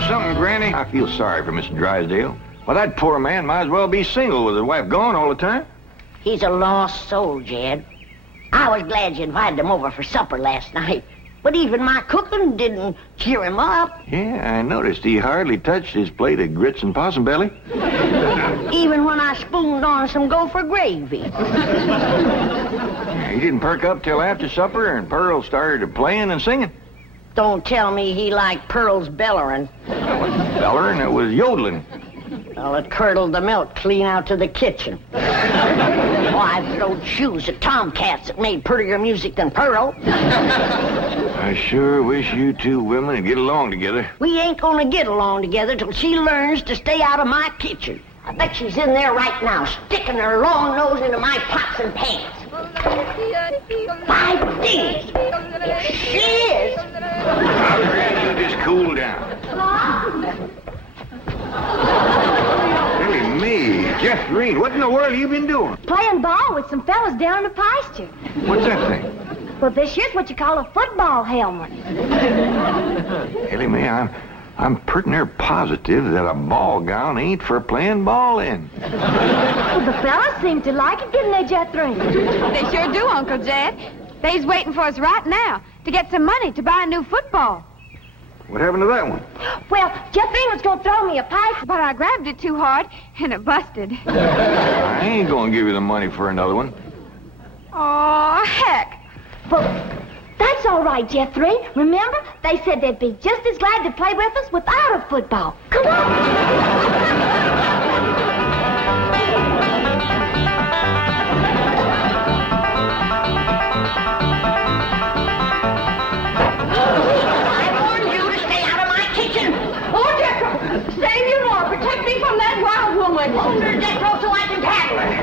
know something, Granny? I feel sorry for Mr. Drysdale. Well, that poor man might as well be single with his wife gone all the time. He's a lost soul, Jed. I was glad you invited him over for supper last night. But even my cooking didn't cheer him up. Yeah, I noticed he hardly touched his plate of grits and possum belly. Even when I spooned on some gopher gravy. He didn't perk up till after supper, and Pearl started playing and singing. Don't tell me he liked Pearl's bellering. It wasn't bellering, it was yodeling. Well, it curdled the milk clean out to the kitchen. I've thrown shoes at tomcats that made prettier music than Pearl. I sure wish you two women would get along together. We ain't gonna get along together till she learns to stay out of my kitchen. I bet she's in there right now, sticking her long nose into my pots and pans. 5 days. If she is... Now, Granny, you just cool down. Really, me, Jeff Green, what in the world have you been doing? Playing ball with some fellas down in the pasture. What's that thing? Well, this here's what you call a football helmet. Ellie Mae, I'm pretty near positive that a ball gown ain't for playing ball in. Well, the fellas seem to like it, didn't they, Jethro? They sure do, Uncle Jed. They's waiting for us right now to get some money to buy a new football. What happened to that one? Well, Jethro was going to throw me a pipe. But I grabbed it too hard, and it busted. I ain't gonna give you the money for another one. Oh, heck. Well, that's all right, Jethro. Remember, they said they'd be just as glad to play with us without a football. Come on.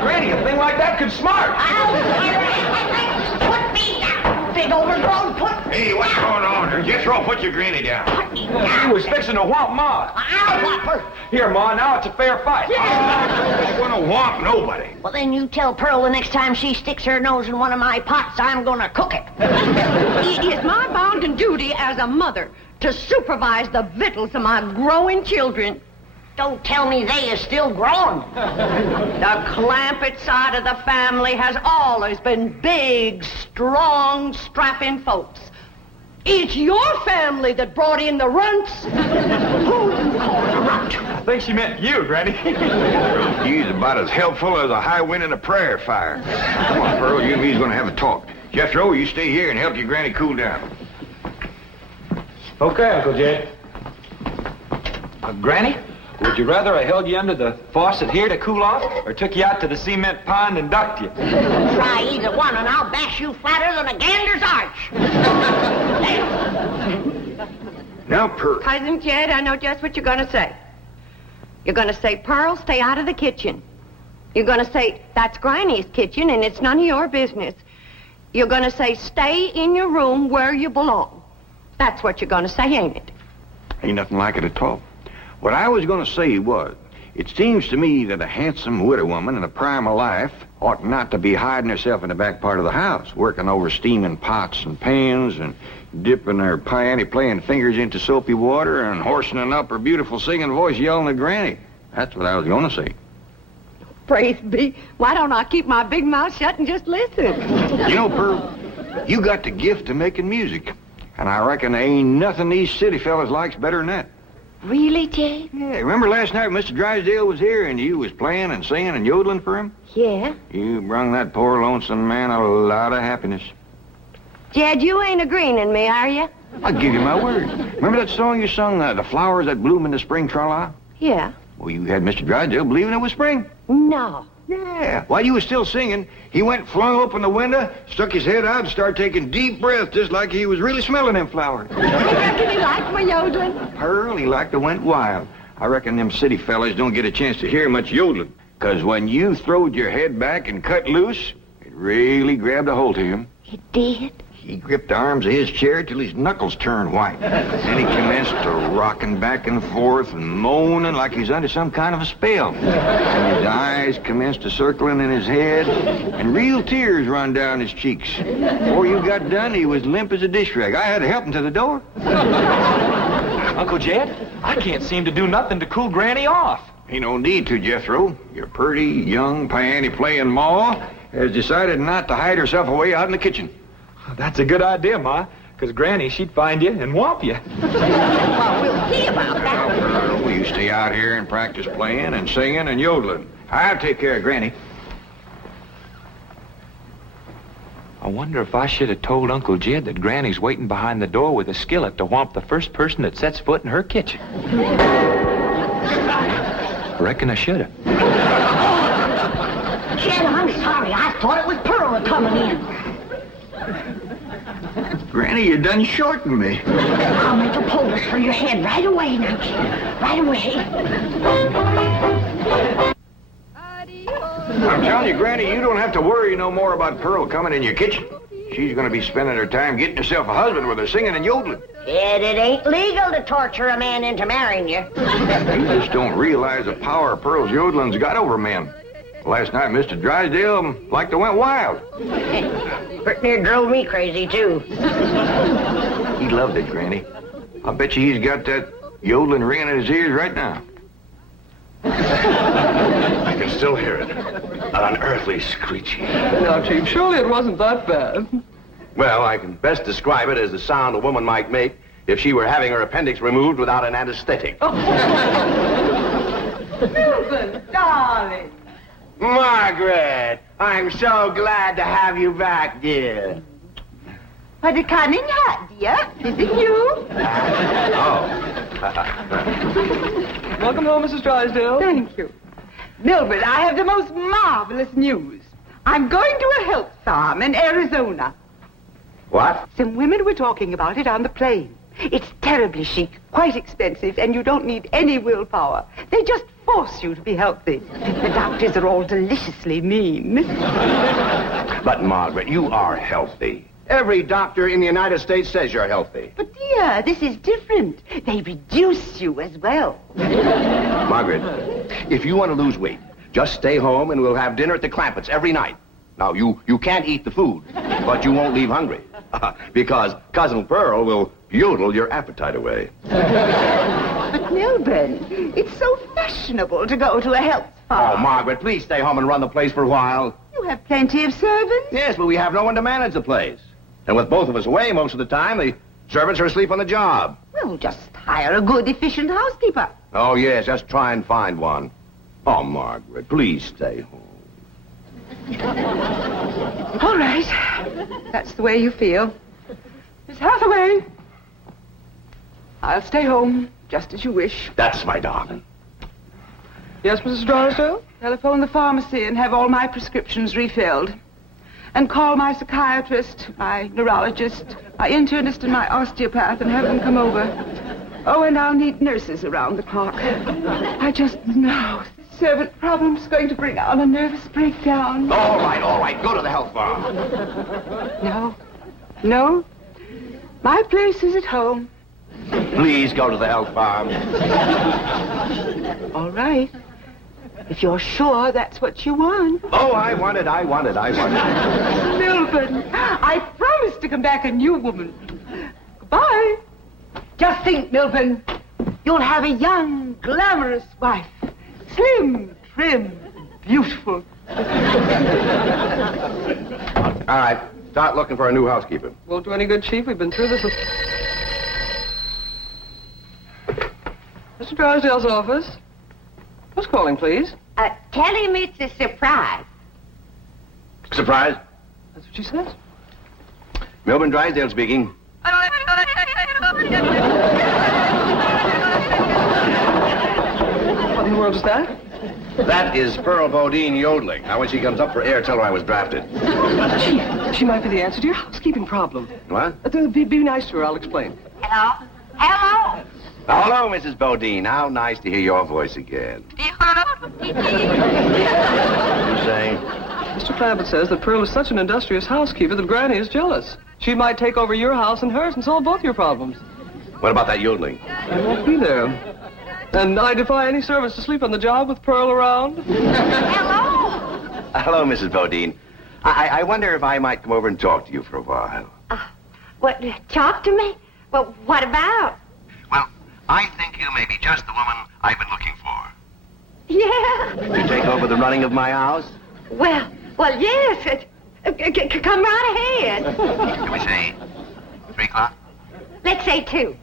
Granny, a thing like that could smart. Put me down, big overgrown put. Hey, what's going on here? Jethro, put your granny down. Put me down. He was fixing to whomp Ma. I'll whop her. Here, Ma, now it's a fair fight. I ain't gonna whomp nobody. Well, then you tell Pearl the next time she sticks her nose in one of my pots, I'm gonna cook it. It is my bounden duty as a mother to supervise the victuals of my growing children. Don't tell me they is still growing. The Clampett side of the family has always been big, strong, strapping folks. It's your family that brought in the runts. Who you call a runt? I think she meant you, Granny. He's about as helpful as a high wind in a prairie fire. Come on, Pearl, you and me's gonna have a talk. Jethro, you stay here and help your granny cool down. Okay, Uncle Jed. Granny, would you rather I held you under the faucet here to cool off, or took you out to the cement pond and ducked you? Try either one and I'll bash you flatter than a gander's arch. Now, Pearl. Cousin Jed, I know just what you're going to say. You're going to say, Pearl, stay out of the kitchen. You're going to say, that's Granny's kitchen and it's none of your business. You're going to say, stay in your room where you belong. That's what you're going to say, ain't it? Ain't nothing like it at all. What I was going to say was, it seems to me that a handsome widow woman in the prime of life ought not to be hiding herself in the back part of the house, working over steaming pots and pans and dipping her playing fingers into soapy water and hoarsening up her beautiful singing voice yelling at Granny. That's what I was going to say. Praise be. Why don't I keep my big mouth shut and just listen? You know, Pearl, you got the gift of making music. And I reckon there ain't nothing these city fellas likes better than that. Really, Jay? Yeah, remember last night when Mr. Drysdale was here and you was playing and singing and yodeling for him? Yeah. You brung that poor lonesome man a lot of happiness. Jed, you ain't agreeing in me, are you? I'll give you my word. Remember that song you sung, The Flowers That Bloom in the Spring, Tra-la? Yeah. Well, you had Mr. Drysdale believing it was spring. No. Yeah. While you was still singing, he went, flung open the window, stuck his head out, and started taking deep breaths just like he was really smelling them flowers. You reckon he liked my yodeling? Pearl, he like to went wild. I reckon them city fellas don't get a chance to hear much yodeling. 'Cause when you throwed your head back and cut loose, it really grabbed a hold of him. It did? He gripped the arms of his chair till his knuckles turned white. Then he commenced to rocking back and forth and moaning like he's under some kind of a spell. And his eyes commenced to circling in his head, and real tears run down his cheeks. Before you got done, he was limp as a dish rag. I had to help him to the door. Uncle Jed, I can't seem to do nothing to cool Granny off. Ain't no need to, Jethro. Your pretty, young, piano-playing Ma has decided not to hide herself away out in the kitchen. That's a good idea, Ma, because Granny, she'd find you and whomp you. Well, we'll see about that. Well, you stay out here and practice playing and singing and yodeling. I'll take care of Granny. I wonder if I should have told Uncle Jed that Granny's waiting behind the door with a skillet to whomp the first person that sets foot in her kitchen. I reckon I should have. Jed, I'm sorry. I thought it was Pearl coming in. Granny, you done shortened me. I'll make a poultice for your head right away now, Jed. Right away. I'm telling you, Granny, you don't have to worry no more about Pearl coming in your kitchen. She's going to be spending her time getting herself a husband with her singing and yodeling. Jed, it ain't legal to torture a man into marrying you. You just don't realize the power Pearl's yodeling's got over men. Last night, Mr. Drysdale like to went wild. Pretty near drove me crazy, too. He loved it, Granny. I bet you he's got that yodeling ringing in his ears right now. I can still hear it. An unearthly screeching. Now, Chief, surely it wasn't that bad. Well, I can best describe it as the sound a woman might make if she were having her appendix removed without an anesthetic. Milton, darling. Margaret, I'm so glad to have you back, dear. What a cunning hat, dear. Is it you? Welcome home, Mrs. Drysdale. Thank you. Milburn, I have the most marvelous news. I'm going to a health farm in Arizona. What? Some women were talking about it on the plane. It's terribly chic, quite expensive, and you don't need any willpower. They just force you to be healthy. The doctors are all deliciously mean. But, Margaret, you are healthy. Every doctor in the United States says you're healthy. But dear, this is different. They reduce you as well. Margaret, if you want to lose weight, just stay home and we'll have dinner at the Clampetts every night. Now, you can't eat the food, but you won't leave hungry. Because Cousin Pearl will yodel your appetite away. But Milburn, it's so fashionable to go to a health farm. Oh, Margaret, please stay home and run the place for a while. You have plenty of servants. Yes, but we have no one to manage the place. And with both of us away most of the time, the servants are asleep on the job. Well, just hire a good, efficient housekeeper. Oh, yes, just try and find one. Oh, Margaret, please stay home. All right. That's the way you feel. Miss Hathaway. I'll stay home, just as you wish. That's my darling. Yes, Mrs. Drysdale? Telephone the pharmacy and have all my prescriptions refilled. And call my psychiatrist, my neurologist, my internist, and my osteopath and have them come over. Oh, and I'll need nurses around the clock. I just know servant problem's going to bring on a nervous breakdown. All right. Go to the health farm. No. My place is at home. Please go to the health farm. All right. If you're sure that's what you want. Oh, I want it. Milburn, I promise to come back a new woman. Goodbye. Just think, Milburn. You'll have a young, glamorous wife. Slim, trim, beautiful. All right. Start looking for a new housekeeper. Won't do any good, Chief. We've been through this with... Mr. Drysdale's office. Who's calling, please? Tell him it's a surprise. Surprise? That's what she says. Milburn Drysdale speaking. What in the world is that? That is Pearl Bodine yodeling. Now, when she comes up for air, tell her I was drafted. Chief, she might be the answer to your housekeeping problem. What? Be nice to her. I'll explain. Hello? Hello? Hello, Mrs. Bodine. How nice to hear your voice again. What are you saying? Mr. Clampett says that Pearl is such an industrious housekeeper that Granny is jealous. She might take over your house and hers and solve both your problems. What about that yodeling? I won't be there. And I defy any servants to sleep on the job with Pearl around. Hello? Hello, Mrs. Bodine. I wonder if I might come over and talk to you for a while. What, talk to me? Well, what about? Well, I think you may be just the woman I've been looking for. Yeah. To take over the running of my house? Well, yes. Come right ahead. Can we say 3 o'clock? Let's say 2.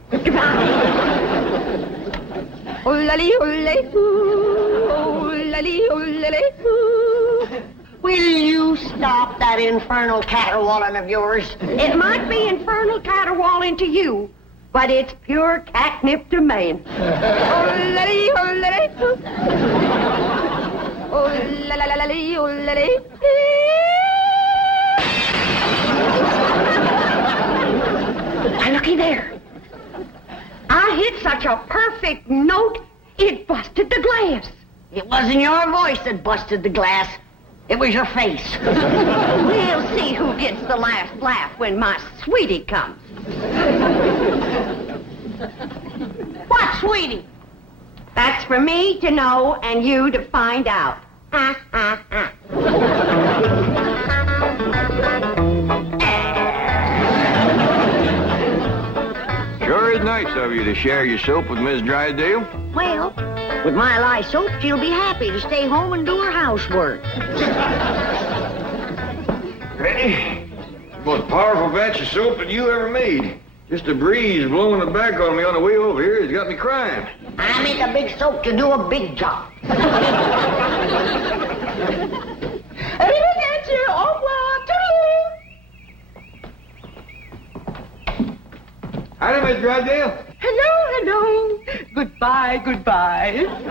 Will you stop that infernal caterwauling of yours? It might be infernal caterwauling to you, but it's pure catnip to me. Now, looky there. I hit such a perfect note, it busted the glass. It wasn't your voice that busted the glass. It was your face. We'll see who gets the last laugh when my sweetie comes. What, sweetie? That's for me to know and you to find out. Sure is nice of you to share your soap with Miss Drysdale. Well, with my lye soap, she'll be happy to stay home and do her housework. Granny, most powerful batch of soap that you ever made. Just a breeze blowing it back on me on the way over here has got me crying. I make a big soap to do a big job. Howdy, Miss Drysdale. Hello. Goodbye.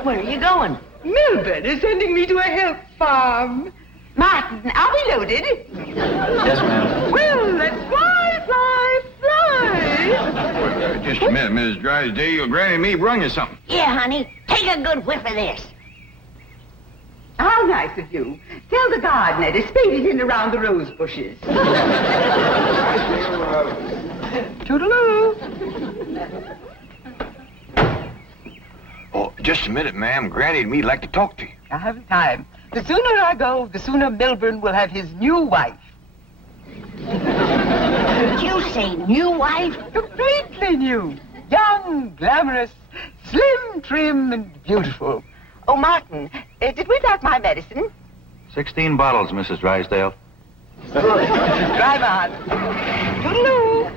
Where are you going? Melbourne is sending me to a help farm. Martin, are we loaded? Yes, ma'am. Well, let's fly. Just a minute, Miss Drysdale. Granny and me brung you something. Yeah, honey. Take a good whiff of this. How nice of you. Tell the gardener to spade it in around the rose bushes. Toodaloo. Oh, just a minute, ma'am. Granny and me'd like to talk to you. I haven't time. The sooner I go, the sooner Melbourne will have his new wife. Did you say new wife? Completely new. Young, glamorous, slim, trim, and beautiful. Oh, Martin, did we pack my medicine? 16 bottles, Mrs. Drysdale. Good. Drive on. Toodaloo.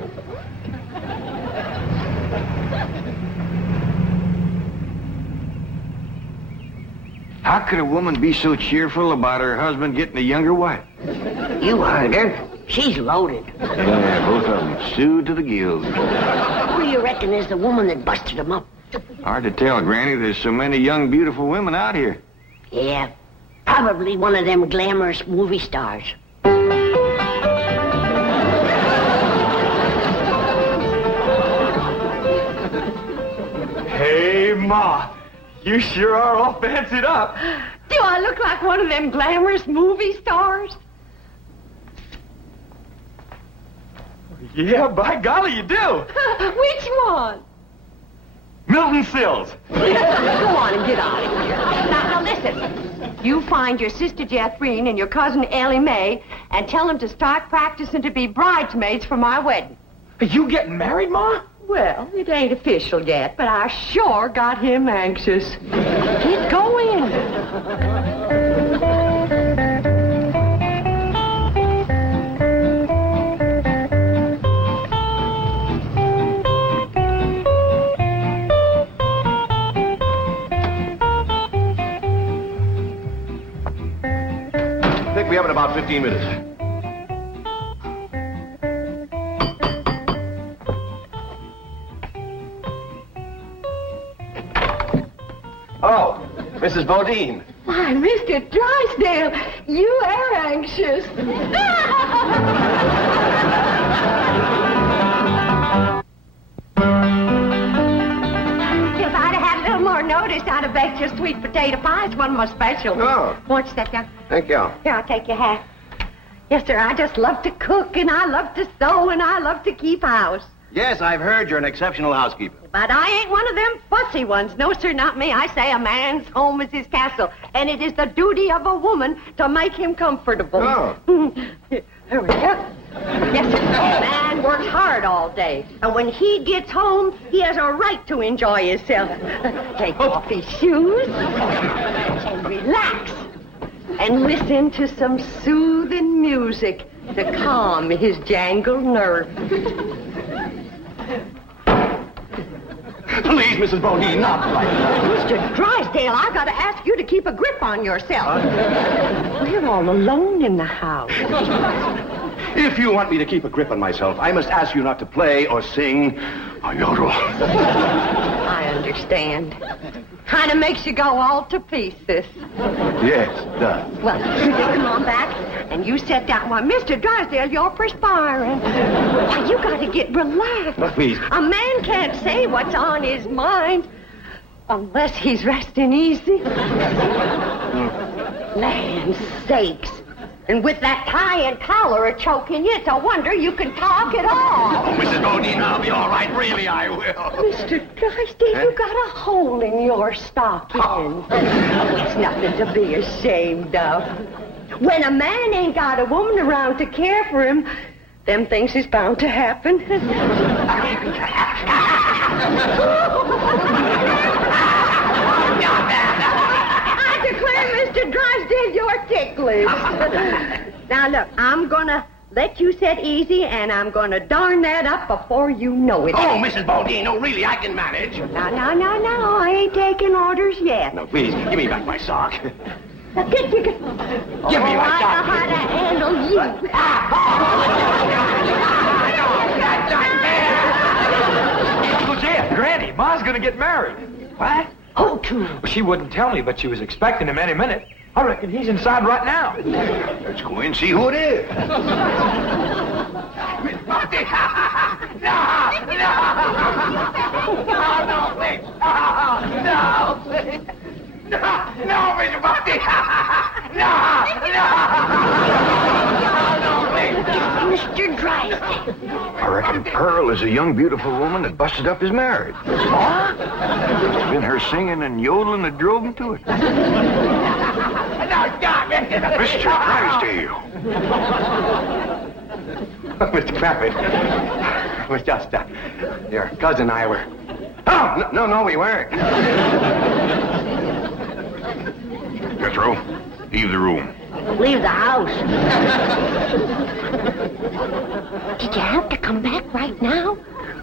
How could a woman be so cheerful about her husband getting a younger wife? You heard her. She's loaded. Yeah, both of them sued to the gills. Who do you reckon is the woman that busted them up? Hard to tell, Granny. There's so many young, beautiful women out here. Yeah, probably one of them glamorous movie stars. Hey, Ma. You sure are all fancied up. Do I look like one of them glamorous movie stars? Yeah, by golly, you do. Which one? Milton Sills. Go on and get out of here. Now, listen. You find your sister Jethrine and your cousin Ellie Mae and tell them to start practicing to be bridesmaids for my wedding. Are you getting married, Ma? Well, it ain't official yet, but I sure got him anxious. Get going. Pick me up in about 15 minutes. Oh, Mrs. Bodine. Why, Mr. Drysdale, you are anxious. If I'd have had a little more notice, I'd have baked your sweet potato pie. It's one of my specials. Oh. Won't you step down? Thank you. Here, I'll take your hat. Yes, sir, I just love to cook, and I love to sew, and I love to keep house. Yes, I've heard you're an exceptional housekeeper. But I ain't one of them fussy ones. No, sir, not me. I say a man's home is his castle, and it is the duty of a woman to make him comfortable. Oh. Here we go. Yes, sir. Man works hard all day. And when he gets home, he has a right to enjoy himself. Take off his shoes and relax. And listen to some soothing music to calm his jangled nerves. Please, Mrs. Bodine, not like that. Mr. Drysdale, I've got to ask you to keep a grip on yourself. We're all alone in the house. If you want me to keep a grip on myself, I must ask you not to play or sing or yodel. I understand. Kind of makes you go all to pieces. Yes, it does. Well, you come on back, and you sit down. Why, Mr. Drysdale, you're perspiring. Why, you got to get relaxed. Oh, please. A man can't say what's on his mind unless he's resting easy. Land sakes. And with that tie and collar a choking you, it's a wonder you can talk at all. Oh, Mrs. Bodine, I'll be all right. Really, I will. Mr. Drysdale, you got a hole in your stocking. Oh, it's nothing to be ashamed of. When a man ain't got a woman around to care for him, them things is bound to happen. I declare, Mr. Drysdale, you're ticklish. Now, look, I'm gonna let you sit easy, and I'm gonna darn that up before you know it. Oh, Mrs. Bodine, no, really, I can manage. No, I ain't taking orders yet. No, please, give me back my sock. Now, give me my sock. I know how to handle you. Uncle Jed, Granny, Ma's gonna get married. What? Who to? Well, she wouldn't tell me, but she was expecting him any minute. I reckon he's inside right now. Let's go in and see who it is. Miss Bucky! No, please! No, please! No, Miss Bucky! No, please! Mr. Drysdale. I reckon Pearl is a young, beautiful woman that busted up his marriage. What? It's been her singing and yodeling that drove him to it. No, stop it! Mr. Drysdale. Mr. Clampett, it was just, your cousin and I were... Oh, no, we weren't. Jethro, leave the room. Leave the house. Did you have to come back right now?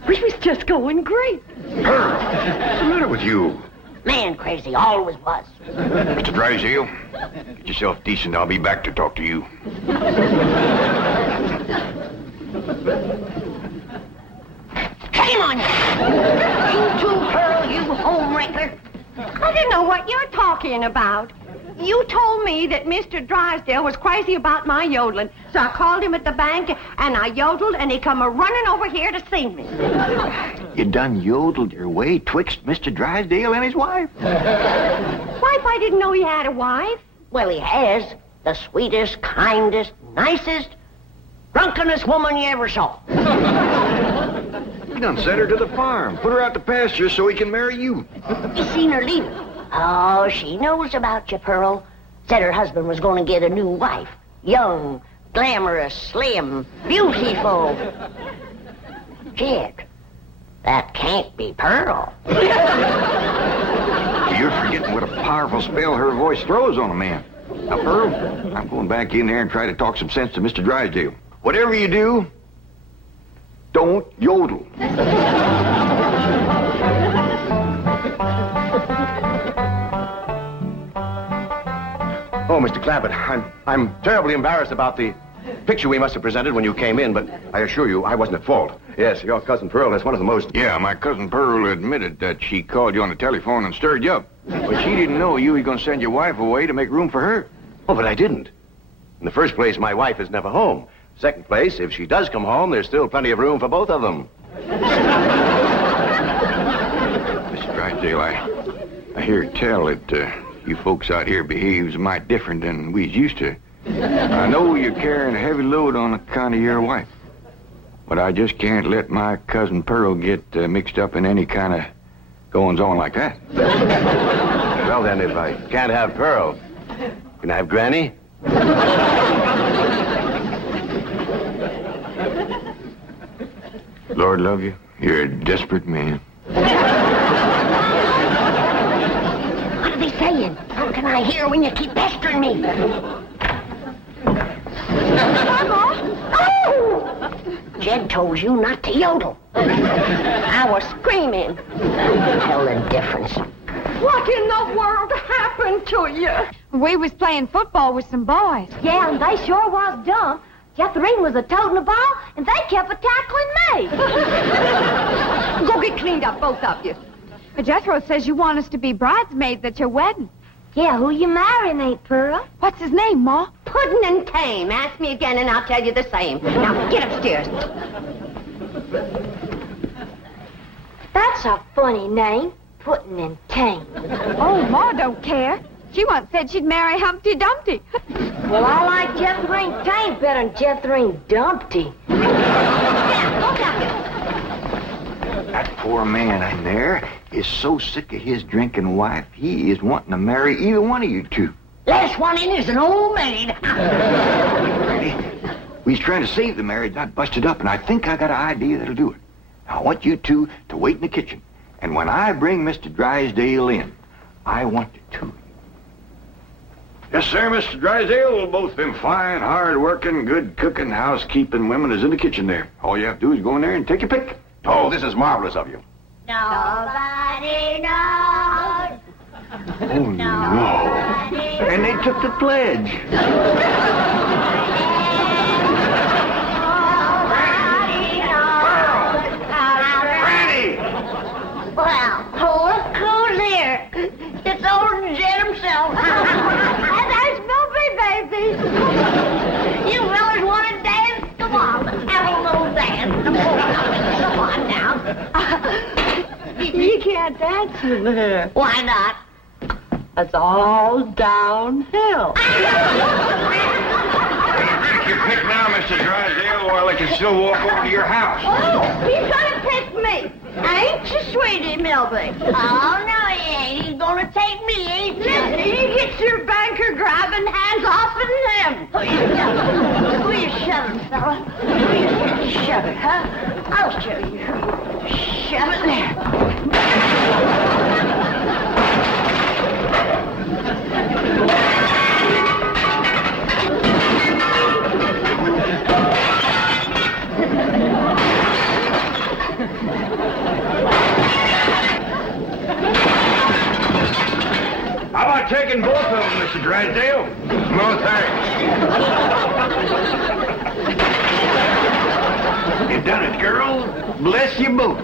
We was just going great. Pearl, what's the matter with you? Man crazy, always was. Mr. Drysdale, get yourself decent. I'll be back to talk to you. Shame on you! You too, Pearl, you homewrecker. I don't know what you're talking about. You told me that Mr. Drysdale was crazy about my yodeling, so I called him at the bank, and I yodeled, and he come a-running over here to see me. You done yodeled your way twixt Mr. Drysdale and his wife? Wife, I didn't know he had a wife. Well, he has. The sweetest, kindest, nicest, drunkenest woman you ever saw. You done sent her to the farm. Put her out to pasture so he can marry you. You seen her leave. Oh, she knows about you, Pearl. Said her husband was going to get a new wife. Young, glamorous, slim, beautiful. Jed, that can't be Pearl. You're forgetting what a powerful spell her voice throws on a man. Now, Pearl, I'm going back in there and try to talk some sense to Mr. Drysdale. Whatever you do, don't yodel. Oh, Mr. Clampett, I'm terribly embarrassed about the picture we must have presented when you came in, but I assure you I wasn't at fault. Yes, your cousin Pearl is one of the most... Yeah, my cousin Pearl admitted that she called you on the telephone and stirred you up. But she didn't know you were going to send your wife away to make room for her. Oh, but I didn't. In the first place, my wife is never home. Second place, if she does come home, there's still plenty of room for both of them. Mr. Drysdale, I hear tell that you folks out here behaves mighty different than we's used to. I know you're carrying a heavy load on account of your wife. But I just can't let my cousin Pearl get mixed up in any kind of goings-on like that. Well, then, if I can't have Pearl, can I have Granny? Lord love you, you're a desperate man. What are they saying? How can I hear when you keep pestering me? Oh! Jed told you not to yodel. I was screaming. Tell the difference. What in the world happened to you? We was playing football with some boys. Yeah, and they sure was dumb. Jethrine was a-toting the ball, and they kept a-tackling me. Go get cleaned up, both of you. But Jethro says you want us to be bridesmaids at your wedding. Yeah, who you marrying, Aunt Pearl? What's his name, Ma? Puddin' and tame. Ask me again and I'll tell you the same. Now, get upstairs. That's a funny name, Puddin' and Tame. Oh, Ma don't care. She once said she'd marry Humpty Dumpty. Well, I like Jethrine Tame better than Jethrine Dumpty. That poor man in there is so sick of his drinking wife, he is wanting to marry either one of you two. Last one in is an old maid. Ready? We's trying to save the marriage, not bust it up, and I think I got an idea that'll do it. Now, I want you two to wait in the kitchen, and when I bring Mr. Drysdale in, I want the two of you. Yes, sir, Mr. Drysdale. Both them fine, hard-working, good-cooking, housekeeping women is in the kitchen there. All you have to do is go in there and take your pick. Oh, this is marvelous of you. Nobody knows. Oh, no. And they took the pledge. Well, look who's here. It's old Jed himself. And there's Milby, baby. You fellas want to dance? Come on, have a little dance. Come on now. You can't dance with her. Why not? It's all downhill. Take your pick now, Mr. Drysdale, while they can still walk over to your house. Oh, he's gonna pick me. Ain't you, sweetie, Milby? Oh, no, he ain't. He's gonna take me, ain't you? You get your banker grabbing hands off of him. Will you shove it, fella? Will you shove it, huh? I'll show you. Shove it there. How about taking both of them, Mr. Drysdale? No, thanks. You done it, girl. Bless you both.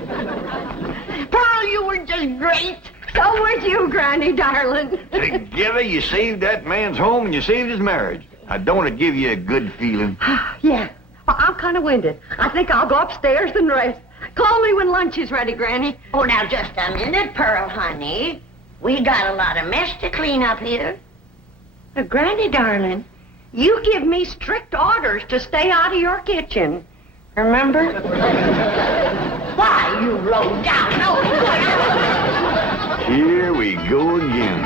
Pearl, you were just great. So was you, Granny, darling. Together, you saved that man's home and you saved his marriage. Now, don't it give you a good feeling? Yeah. Well, I'm kind of winded. I think I'll go upstairs and rest. Call me when lunch is ready, Granny. Oh, now, just a minute, Pearl, honey. We got a lot of mess to clean up here. Granny, darling, you give me strict orders to stay out of your kitchen. Remember? Why, you low down. No, Here we go again.